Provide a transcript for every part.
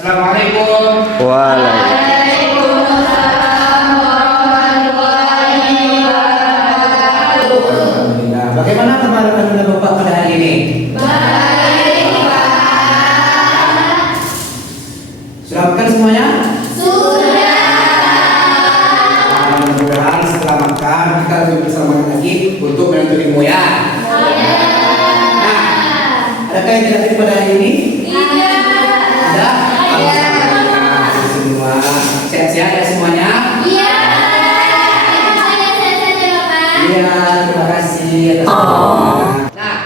Assalamualaikum. Waalaikumsalam warahmatullahi wabarakatuh. Alhamdulillah. Bagaimana kemarin Anda Bapak pada hari ini? Baik, Pak. Sudah makan semuanya? Sudah. Mudah-mudahan setelah makan kita lebih bersama lagi untuk menuntut ilmu ya. Nah, adakah yang tidak hadir pada hari ini? Tidak. Ada? Alhamdulillah. Semua sehat-sehat ya semuanya? Iya. Saya saja, Bapak. Iya, terima kasih atas waktunya. Nah,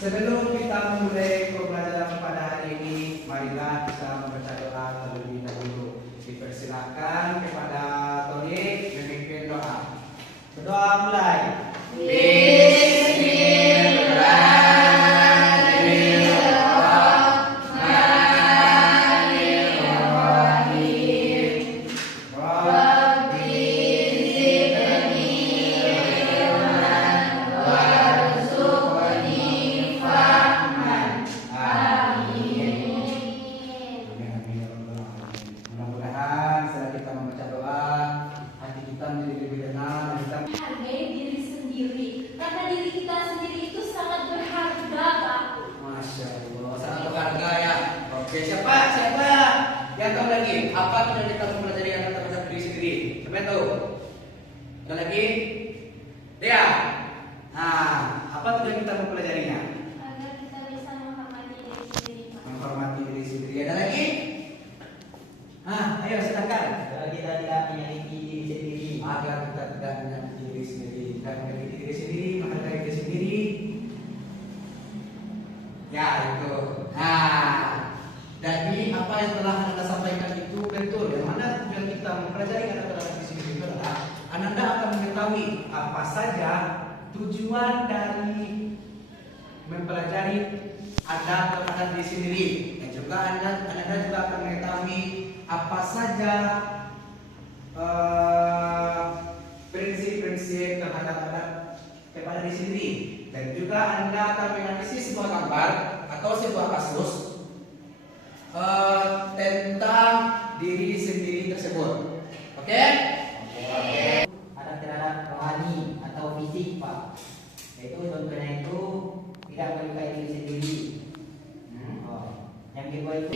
sebelum kita memulai pembelajaran pada hari ini, marilah kita membaca doa terlebih dahulu. Dipersilakan kepada Tony memimpin doa. Berdoa mulai. Mudah-mudahan setelah kita membaca doa, hati kita menjadi lebih tenang dan kita Hargai diri sendiri, karena diri kita sendiri itu sangat berharga, Pak. Masya Allah, sangat berharga ya. Oke, siapa yang tahu lagi? Apa yang kita mempelajari yang terhadap diri sendiri? Siapa yang tahu? Ada lagi? Dia. Nah, apa tujuan kita mempelajarinya? Agar kita bisa menghormati diri sendiri, Pak. Menghormati diri sendiri. Ada lagi? Ayo silakan. Agar kita tidak memiliki diri sendiri. Agar kita tidak menyakiti diri sendiri, dan memiliki diri sendiri, menghargai diri sendiri. Ya itu. Jadi apa yang telah Anda sampaikan itu betul. Yang mana tujuan kita mempelajari Anda terhadap diri sendiri itu adalah Anda akan mengetahui apa saja tujuan dari mempelajari Anda terhadap diri sendiri, dan juga Anda juga akan mengetahui apa saja prinsip-prinsip terhadap Anda kepada diri sendiri, dan juga Anda akan menganalisis sebuah gambar atau sebuah kasus tentang diri sendiri tersebut. Oke? Ada terhadap rohani atau fisik, Pak. Yaitu contohnya itu tidak menyukai diri sendiri. Yang kedua itu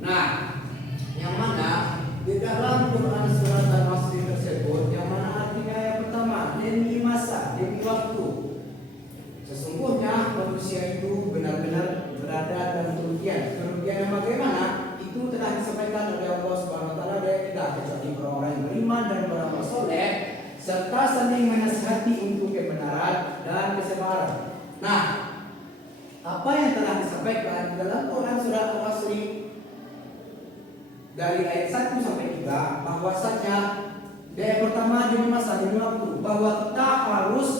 Nah, yang mana di dalam Quran surat Al-Masri tersebut, yang mana artinya yang pertama, demi masa, demi waktu. Sesungguhnya manusia itu benar-benar berada dalam kerugian. Kerugian yang bagaimana? Itu telah disampaikan oleh Allah Subhanahu wa taala dari tidak kecuali orang-orang yang beriman dan beramal soleh, serta saling menasihati untuk kebenaran dan kesabaran. Nah, apa yang telah disampaikan dalam Quran surah Al-Masri dari ayat 1 sampai 3, bahwasanya yang pertama demi masa, demi waktu, bahwa kita harus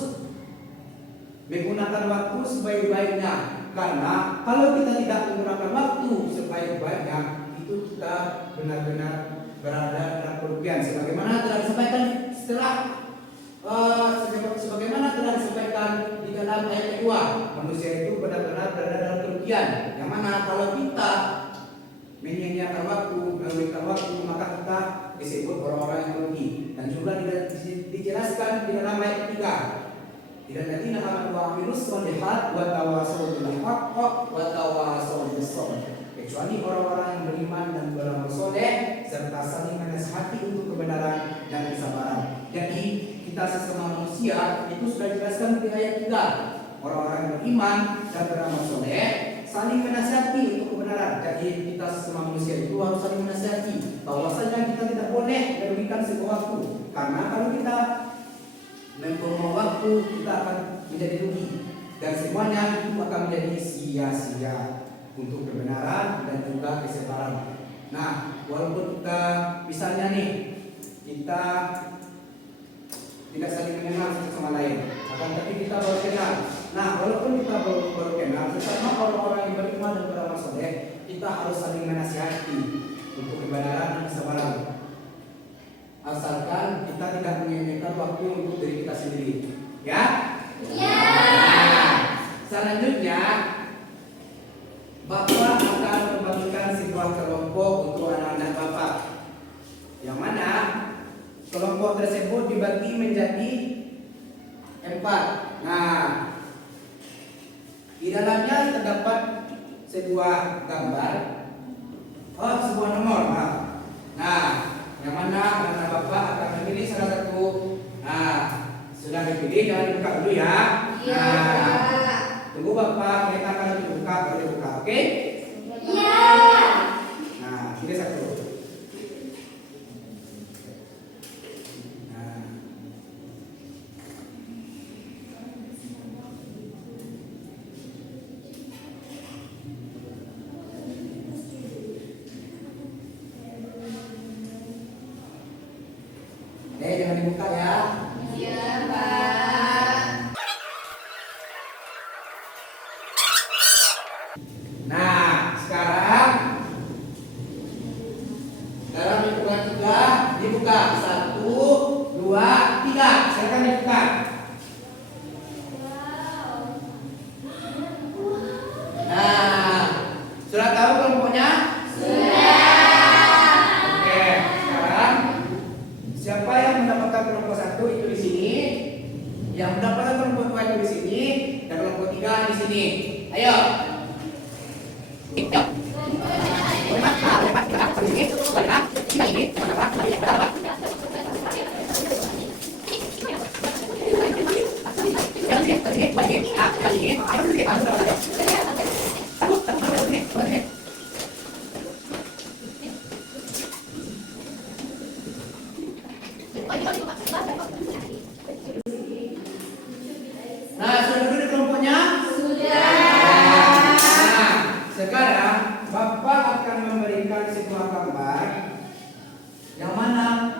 menggunakan waktu sebaik-baiknya, karena kalau kita tidak menggunakan waktu sebaik-baiknya, itu kita benar-benar berada dalam kerugian, sebagaimana telah disampaikan sebagaimana telah disampaikan di dalam ayat kedua, manusia itu benar-benar berada dalam kerugian, yang mana kalau kita menyia-nyiakan waktu, menggunakan waktu, maka kita disebut orang-orang yang rugi. Dan juga dijelaskan di dalam ayat ketiga, tidak lagi nama wa amilus sholihat wa tawassaw bil haqq wa tawassaw bis sabr, kecuali orang-orang yang beriman dan beramal soleh serta saling menasihati untuk kebenaran dan kesabaran. Jadi kita sesama manusia itu sudah dijelaskan di ayat 3, orang-orang yang beriman dan beramal soleh saling menasihati untuk kebenaran kebenaran. Jadi kita sesama manusia itu harus saling menasihati bahwasanya kita tidak boleh merugikan sebuah waktu. Karena kalau kita membuang waktu, kita akan menjadi rugi dan semuanya itu akan menjadi sia-sia untuk kebenaran dan juga kesetaraan. Nah, walaupun kita misalnya nih kita tidak saling mengenal satu sama lain, akan tapi kita baru kenal. Nah, walaupun kita baru kenal, sesama orang-orang yang beriman dan beramal soleh, kita harus saling menasihati untuk kebenaran dan kesabaran. Asalkan kita tidak menyanyikan waktu untuk diri kita sendiri, ya? Ya. Nah, selanjutnya Bapak akan membagikan sebuah kelompok untuk anak-anak Bapak, yang mana kelompok tersebut dibagi menjadi 4. Nah, di dalamnya terdapat sebuah gambar, sebuah nomor. Nah, yang mana anak Bapak akan memilih salah satu. Nah, sudah dipilih, jangan dibuka dulu ya. Iya, Nah, Pak. tunggu Bapak, kita akan dibuka, baru dibuka, oke? Iya. Nah, pilih satu. Nah, jangan dibuka ya. Iya, Pak. Nah, sekarang dalam hitungan 3 dibuka. 1, 2, 3. Silakan dibuka. Nah, sudah tahu kelompoknya? Oke, sekarang siapa yang mendapatkan kelompok 1 itu di sini, yang mendapatkan kelompok 2 itu di sini, dan kelompok 3 di sini. Ayo. Nah, sudah dulu di kelompoknya? Nah, sekarang Bapak akan memberikan sebuah gambar yang mana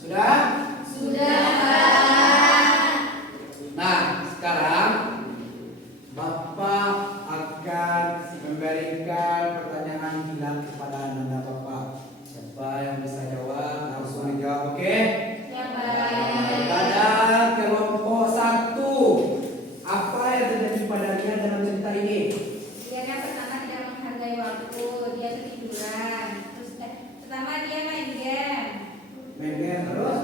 sudah? Sudah, Pak. Nah, sekarang Bapak akan memberikan pertanyaan hilang kepada anak Bapak. Siapa yang bisa jawab langsung dijawab, oke? Ya, Pak. Pada kelompok 1, apa yang terjadi padanya dalam cerita ini? Dia yang pertama tidak menghargai waktu, dia ketiduran. Terus pertama dia main game Main game terus?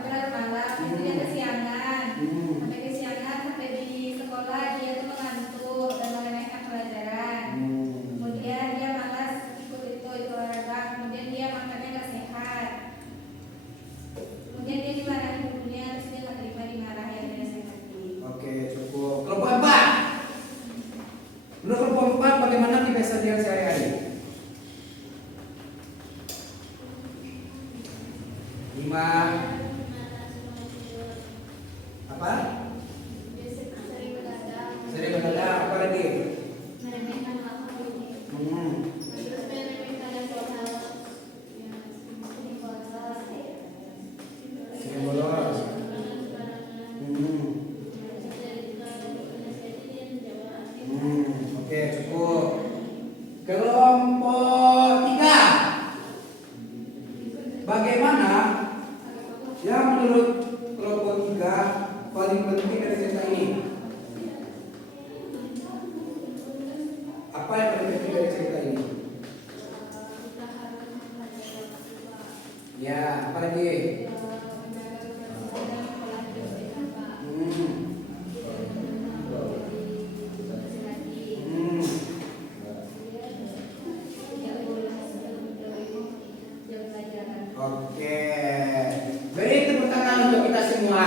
sampai larut malam, itu dia kesiangan. Sampai kesiangan, sampai di sekolah dia tuh mengantuk dan meremehkan pelajaran. Kemudian dia malas ikut itu olahraga. Kemudian dia makannya nggak sehat. Kemudian dia dimarahin gurunya, terus dia nggak terima dimarahin dan dia sakit hati. Oke, cukup. Kelompok 4. Menurut kelompok 4 bagaimana kebiasaan dia sehari-hari? 5. Apa? Sering begadang. Apa lagi? Meremehkan waktu. Sering bolos. Kelompok 3. Bagaimana yang menurut kelompok 3 paling penting dari cerita ini? Apa yang paling penting dari cerita ini? Ya, apa lagi? Oke, beri tepuk tangan untuk kita semua.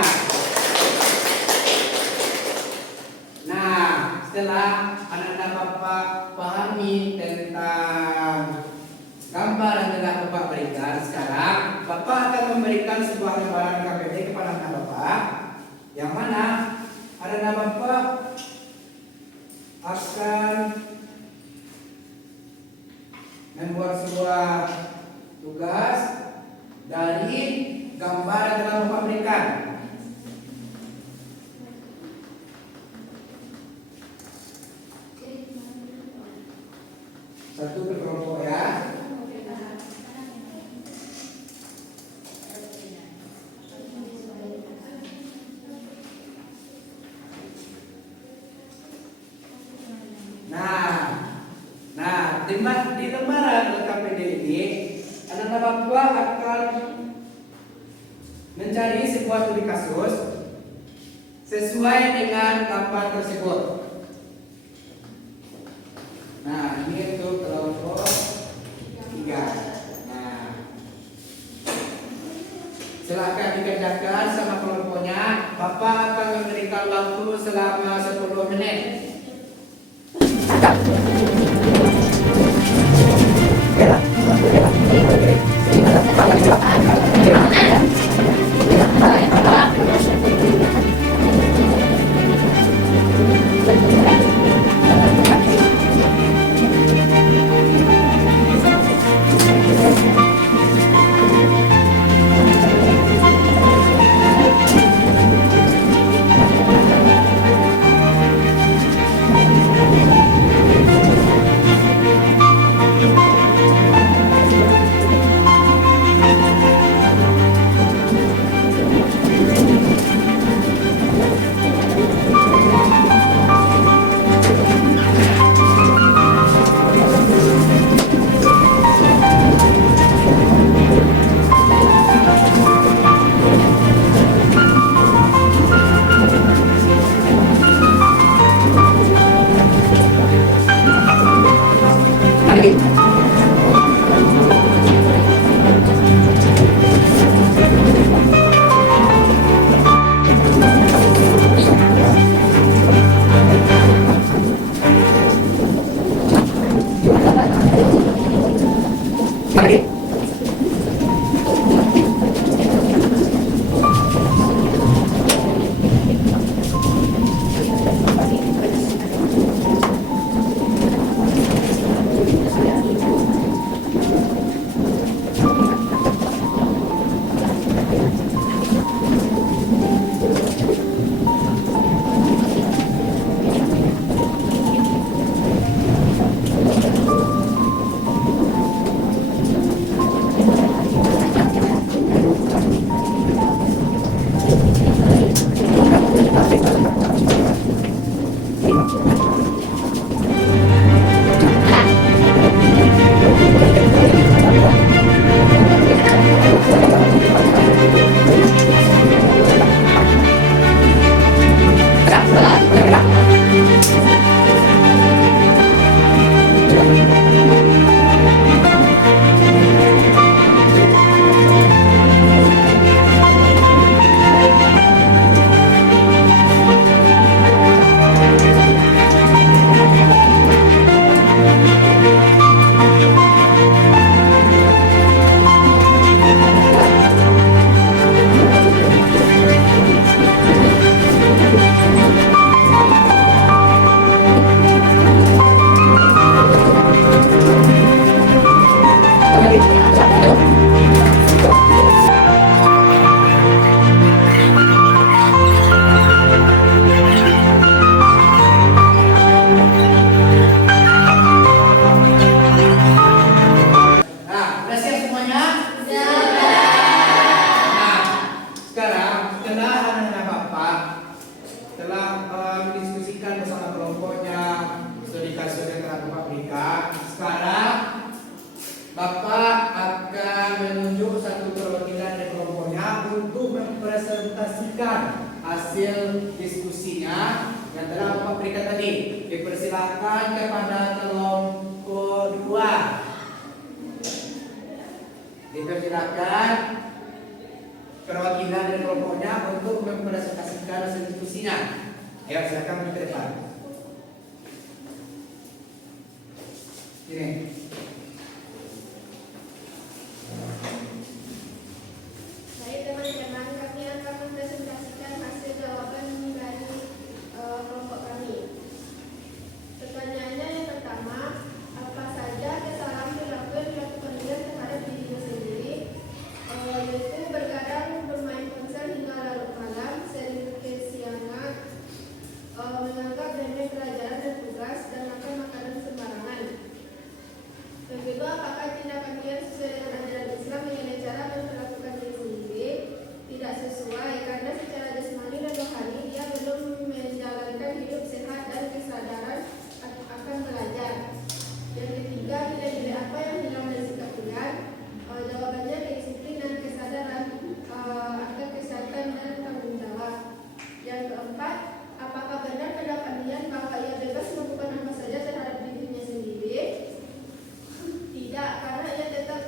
Nah, setelah anak-anak Bapak pahami tentang gambar yang telah Bapak berikan, sekarang Bapak akan memberikan sebuah gambaran KPD kepada anak Bapak, yang mana anak Bapak akan membuat sebuah tugas dari gambar yang telah Bapak berikan. Satu per kelompok ya. Di lembaran KPD ini, anak-anak Bapak akan mencari sebuah studi kasus sesuai dengan gambar tersebut. Nah, ini untuk kelompok 3. Nah, silakan dikerjakan sama kelompoknya. Bapak akan memberikan waktu selama 10 menit. saksikan hasil diskusinya yang telah Bapak berikan tadi. Dipersilakan kepada kelompok 2. Dipersilakan perwakilan dari kelompoknya untuk mempresentasikan hasil diskusinya. Ayo silakan ke depan. Ini. Baik teman-teman, kami akan mempresentasikan hasil jawaban dari kelompok kami. Pertanyaannya yang pertama, apa saja kesalahan perilaku yang dilakukan dia terhadap dirinya sendiri? Yaitu bergadang, bermain ponsel hingga larut malam, sering kesiangan, menganggap remeh pelajaran dan tugas, dan makan makanan sembarangan. Yang kedua, apakah tindakan dia sesuai dengan ajaran Islam mengenai cara memperlakukan diri sendiri? Tidak sesuai, karena secara jasmani dan rohani dia belum menjalankan hidup sehat dan kesadaran akan belajar. Yang ketiga, nilai-nilai apa yang hilang dari sikap dia? Jawabannya disiplin dan kesadaran akan kesehatan dan tanggung jawab. Yang keempat, apakah benar pendapat dia bahwa ia bebas melakukan apa saja terhadap dirinya sendiri? Tidak, karena ia tetap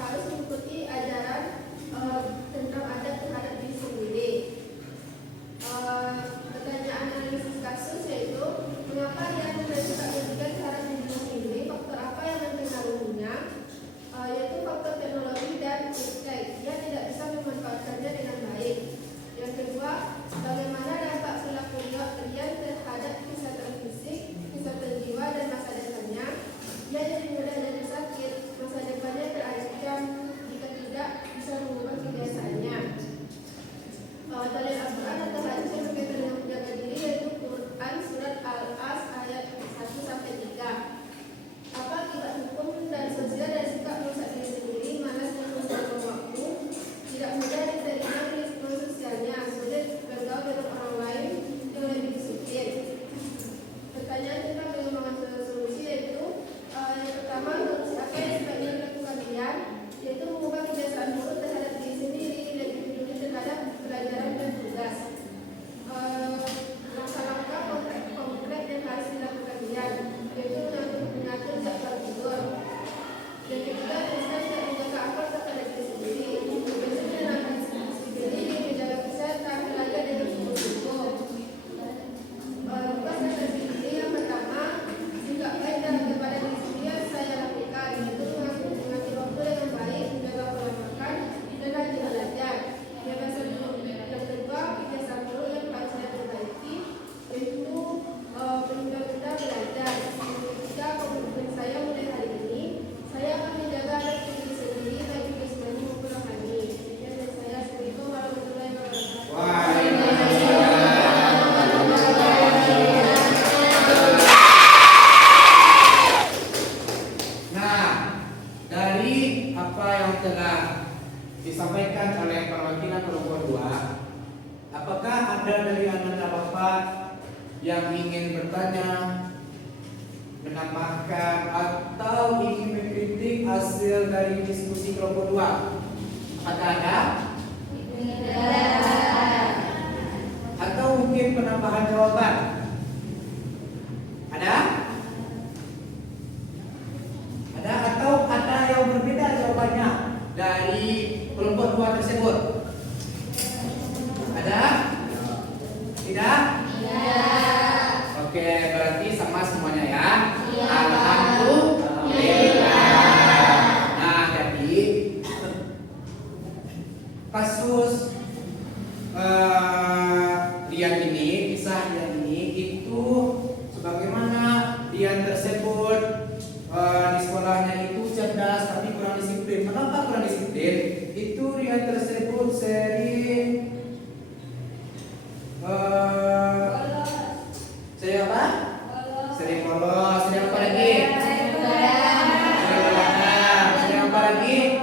harus mengikuti ajaran tentang adat terhadap diri sendiri. Pertanyaan analisis kasus yaitu mengapa ia mempersuka pendidikan terhadap dirinya sendiri? Faktor apa yang mempengaruhinya? Yaitu faktor teknologi dan iptek. Ia tidak bisa memanfaatkannya dengan baik. Yang kedua, bagaimana dampak perilaku dia terhadap kesehatan fisik, kesehatan jiwa dan masa depannya? Ia jadi mudah jadi sakit, masa depannya terancam jika tidak bisa mengubah kebiasaannya. Dalil Al-Quran atau hadis yang berkaitan dengan menjaga diri yaitu Quran surat Al-As ayat 1-3. Apa akibat hukum dan sosial dari sikap merusak diri sendiri, malas dan membuang waktu, tidak mudah diterima ritme sosialnya, sulit bergaul dengan orang lain yang lebih disiplin. Pertanyaan tentang pengembangan solusi yaitu yang pertama, solusi apa yang sebaiknya dilakukan dia, yaitu mengubah kebiasaan buruk terhadap diri sendiri, lebih peduli terhadap pelajaran dan tugas. Langkah-langkah konkret yang harus dilakukan dia, yaitu mengatur jadwal tidur. Yang ketiga, tidak menjaga akal terhadap diri sendiri, biasanya dengan diri, menjaga kesehatan, belajar dengan sungguh-sungguh. Lepas dari diri yang pertama, sikap baik dan kepada diri sendiri saya lakukan, yaitu mengatur waktu dengan baik, menjaga pola makan, dan rajin belajar. Yang kedua, kebiasaan buruk yang harus saya perbaiki, yaitu menunda-nunda belajar. Yang ketiga, komitmen saya mulai hari ini, saya akan menjaga diri sendiri baik jasmani maupun rohani. Sekian dari saya. Assalamualaikum warahmatullahi wabarakatuh. Nah, dari apa yang telah disampaikan oleh perwakilan kelompok 2, apakah ada dari anak Bapak yang ingin bertanya, menambahkan atau ingin mengkritik hasil dari diskusi kelompok 2? Apakah ada? Atau mungkin penambahan jawaban? Ada? Ada atau ada yang berbeda jawabannya dari kelompok 2 tersebut? Ada? Tidak? Oke, berarti sama semuanya ya. Alhamdulillah. Nah, jadi kasus Dian ini, kisah Dian ini itu sebagaimana Dian tersebut di sekolahnya itu cerdas tapi kurang disiplin. Kenapa kurang disiplin? Itu Dian tersebut sering saya apa? Sering bolos. Sering apa lagi? Sering olahraga. Sering apa lagi?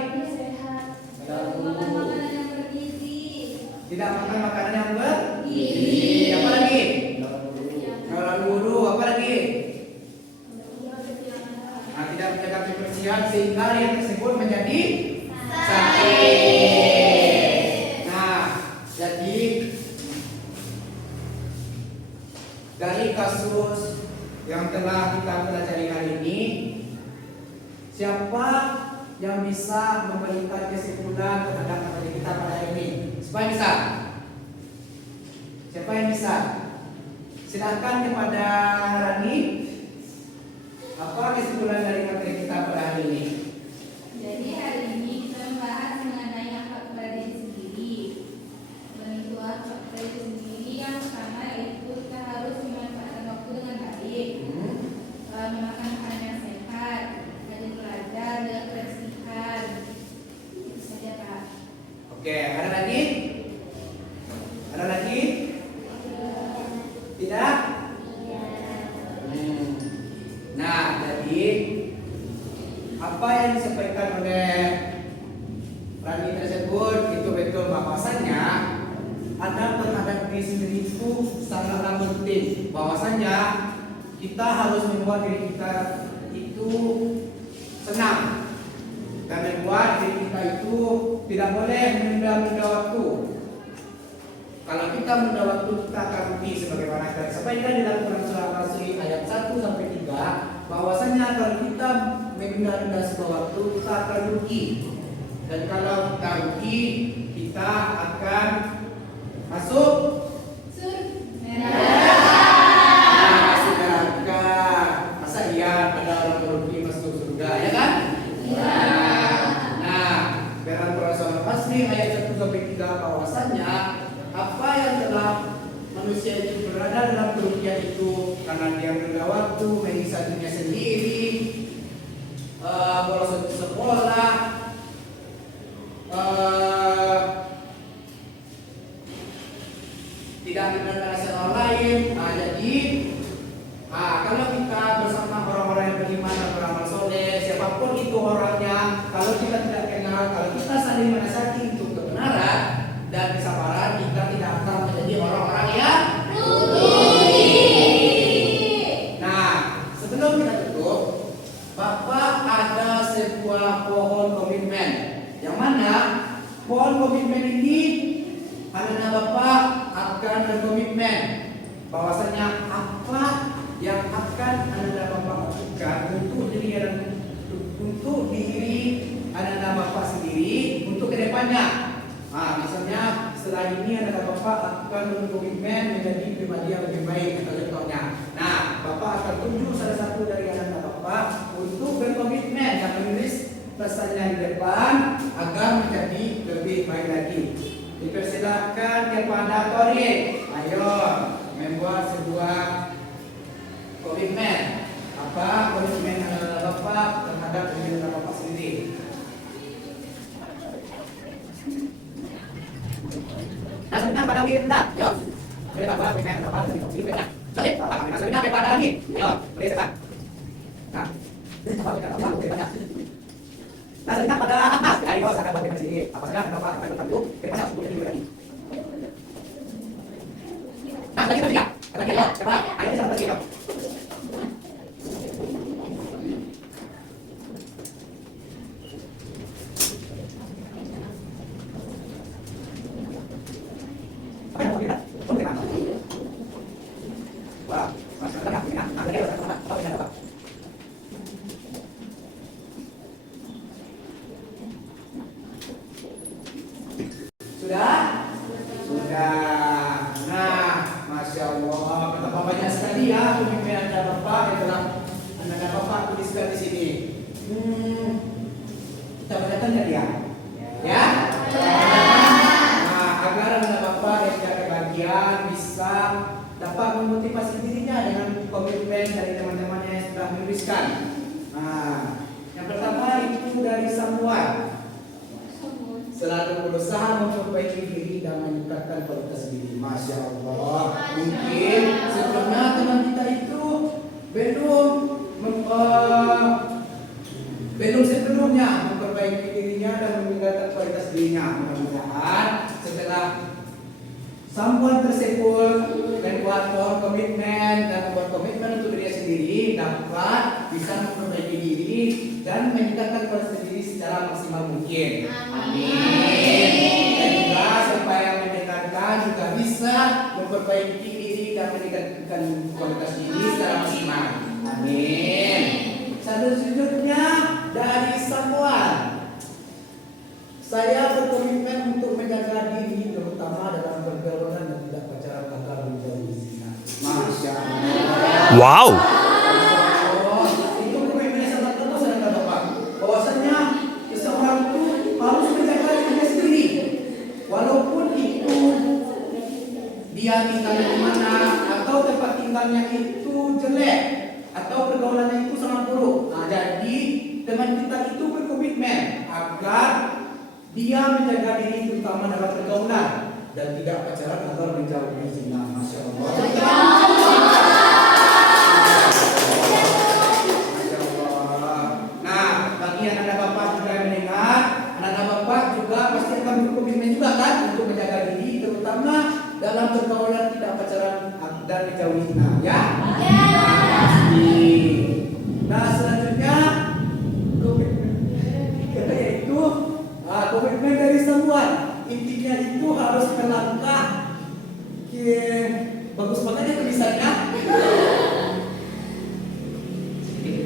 Tidak makan makanan yang bergizi. Apa lagi? Nolak guru. Apa lagi? Nah, tidak menjaga kebersihan sehingga yang tersebut menjadi sakit. Nah, jadi kita pelajari hari ini, siapa yang bisa memberikan kesimpulan terhadap materi kita pada hari ini? Siapa yang bisa? Siapa yang bisa? Silakan kepada Rani. Apa kesimpulan dari materi kita pada hari ini? Jadi hari ini kita membahas mengenai akhlak kepada diri sendiri. Dan itu akhlak kepada diri sendiri yang pertama yaitu kita harus memanfaatkan waktu dengan baik, memakan makanan yang sehat, rajin belajar dengan kebersihan. Itu saja Kak. Oke, ada lagi? Ada lagi? Tidak? Nah, jadi apa yang disampaikan oleh Rani tersebut itu betul bahwasanya ada terhadap diri sendiri itu sangatlah penting. Bahwasanya kita harus membuat diri kita itu senang dan membuat diri kita itu tidak boleh menunda-nunda waktu. Kalau kita menunda waktu kita akan rugi sebagaimana kita sampaikan di dalam Quran surah Al-Asr ayat 1 sampai 3 bahwasanya kalau kita menunda-nunda sebuah waktu kita akan rugi. Dan kalau kita rugi kita akan masuk masuk neraka. Masa iya ada orang merugi masuk surga, ya kan? Nah, dalam Quran surah Al-Asr ayat 1 sampai 3 bahwasanya apa yang telah manusia itu berada dalam kerugian itu karena dia menunda waktu, menyiksa dirinya sendiri, bolos ke sekolah, tidak mendengar nasihat orang lain. Nah, jadi kalau kita bersama orang-orang yang beriman dan beramal soleh, siapapun itu orangnya, kalau kita tidak kenal, kalau kita saling menasihati untuk kebenaran dan kesabaran, kita tidak akan menjadi orang-orang yang rugi. Nah, sebelum kita tutup, Bapak ada sebuah pohon komitmen, yang mana pohon komitmen ini anak-anak Bapak akan berkomitmen bahwasanya apa yang akan anak-anak Bapak lakukan untuk diri anak-anak Bapak sendiri untuk kedepannya. Nah, misalnya setelah ini anak Bapak akan berkomitmen menjadi pribadi yang lebih baik atau contohnya. Nah, Bapak akan tunjuk salah satu dari anak Bapak untuk berkomitmen yang menulis pesannya di depan agar menjadi lebih baik lagi. Dipersilakan kepada Tori, ayo membuat sebuah komitmen. Apa komitmen anak Bapak terhadap diri anak Bapak sendiri? Nah, sebenarnya pada lagi rendah, yuk. Kita buat pemain apa tadi sini beda. Jadi, kita sebenarnya pada lagi, yuk. Boleh sekarang. Nah, apa kita apa kita banyak. Nah, sebenarnya pada apa? Dari bawah akan buat pemain sini. Apa saja kita apa kita tahu, kita banyak sebut ini lagi. Nah, lagi kita lihat. Lagi ya, coba. Ayo kita lagi yuk. Sudah? Sudah. Nah, Masya Allah, betapa banyak sekali ya komitmen Anda Bapak yang telah Anda Bapak tuliskan di sini. Kita bacakan jadi ya? Ya? Nah, agar Anda Bapak yang tidak kebagian bisa dapat memotivasi dirinya dengan komitmen dari teman-temannya yang sudah menuliskan. Nah, yang pertama itu dari Samuel. Selalu berusaha memperbaiki diri dan meningkatkan kualitas diri. Masya Allah. Mungkin sebelumnya teman kita itu belum sebelumnya memperbaiki dirinya dan meningkatkan kualitas dirinya. Mudah-mudahan setelah sambuan tersebut dan buat komitmen dan buat komitmen untuk diri sendiri dapat bisa memperbaiki diri dan meningkatkan kualitas diri secara maksimal mungkin. Amin. Dan juga siapa yang mendengarkan juga bisa memperbaiki diri dan meningkatkan kualitas diri secara maksimal. Amin. Selanjutnya dari Samuel. Saya berkomitmen untuk menjaga diri terutama dalam pergaulan dan tidak pacaran agar menjauhi zina. Masya Allah. Wow. Itu komitmennya sangat tegas saudara Bapak. Bahwasanya seseorang itu harus menjaga dirinya sendiri. Walaupun itu dia tinggal di mana atau tempat tinggalnya itu jelek atau pergaulannya itu sangat buruk. Nah, jadi teman kita itu berkomitmen agar dia menjaga diri terutama dalam pergaulan dan tidak pacaran agar menjauhi zina. Masya Allah. Masya Allah. Nah, bagi anak-anak bapak juga yang mendengar, anak-anak bapak juga pasti akan berkomitmen juga kan untuk menjaga diri terutama dalam pergaulan tidak pacaran dan menjauhi zina. Ya? Pasti. Nah, selanjutnya yaitu komitmen dari semua. Intinya itu harus melangkah ke bagus banget ya tulisannya.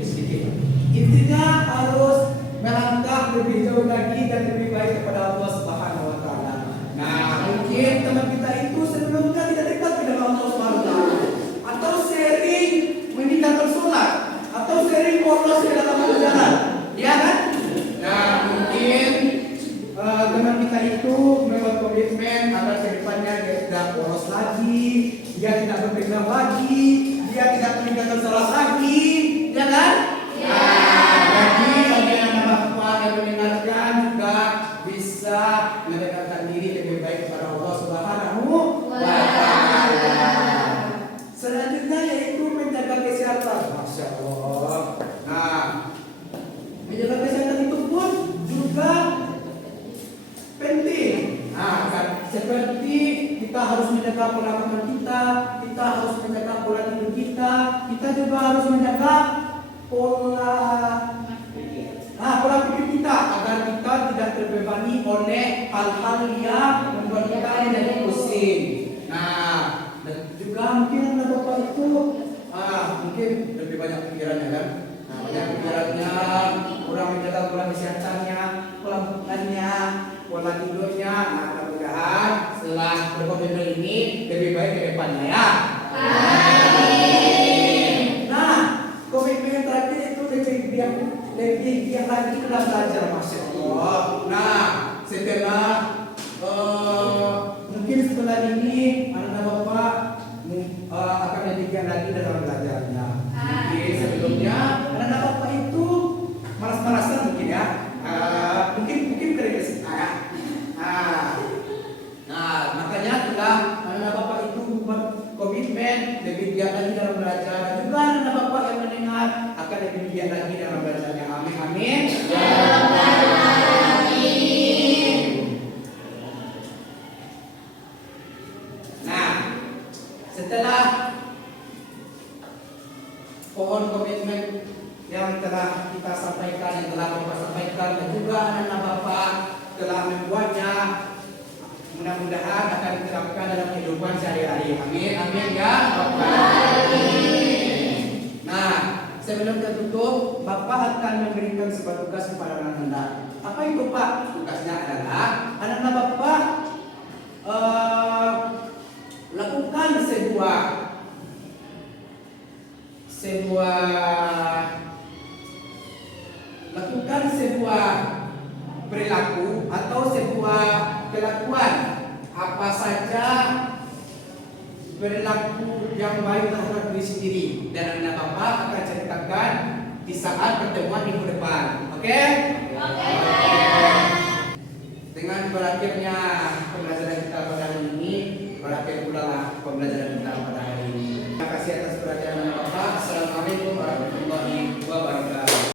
Sedikit. Intinya harus melangkah lebih jauh lagi dan lebih baik kepada Allah Subhanahu wa taala. Nah, mungkin teman kita itu sebelumnya tidak dekat dengan Allah Subhanahu wa taala atau sering meninggalkan sholat atau sering bolos di dalam jalan. Ya kan? Nah, mungkin teman kita itu membuat komitmen agar kedepannya dia tidak bolos lagi, dia tidak berpindah lagi, dia tidak meninggalkan sholat lagi, ya kan? Ya. Jadi bagi anak bapak yang mendengarkan juga bisa mendekatkan diri lebih baik kepada Allah Subhanahu wa taala. Selanjutnya yaitu menjaga kesehatan. Masya Allah. Nah, menjaga kesehatan itu pun juga penting. Nah, kan seperti kita harus menjaga pola makan kita harus menjaga pola tidur kita juga harus menjaga pola pikir kita agar kita tidak terbebani oleh hal-hal yang membuat kita menjadi pusing. Nah, dan juga mungkin anak bapak itu mungkin lebih banyak pikirannya kan. Nah, banyak pikirannya, kurang menjaga pola kesehatannya, pola makannya, pola tidurnya. Nah, mudah-mudahan setelah berkomitmen ini lebih baik ke depannya ya. Amin. Nah, komitmen yang terakhir itu lebih giat lagi dalam belajar. Masya Allah. Nah, setelah mungkin setelah ini anak bapak akan lebih giat lagi dalam belajarnya. Mungkin sebelumnya anak bapak itu malas-malasan mungkin ya. Mungkin kering ya. Nah, makanya setelah anak bapak itu membuat komitmen lebih giat lagi dalam belajar, dan juga anak bapak yang mendengar akan lebih giat lagi dalam belajarnya. Amin amin. Ya Rabbal Alamin. Nah, setelah pohon komitmen yang telah kita sampaikan, yang telah bapak sampaikan, dan juga anak bapak telah membuatnya, mudah-mudahan akan diterapkan dalam kehidupan sehari-hari. Amin amin ya Bapak. Nah, sebelum tertutup, Bapak akan memberikan sebuah tugas kepada anak-anak. Apa itu Pak? Tugasnya adalah anak-anak Bapak lakukan sebuah perilaku atau sebuah kelakuan apa saja perilaku yang baik terhadap diri sendiri, dan anak bapak akan ceritakan di saat pertemuan minggu depan. Oke? Dengan berakhirnya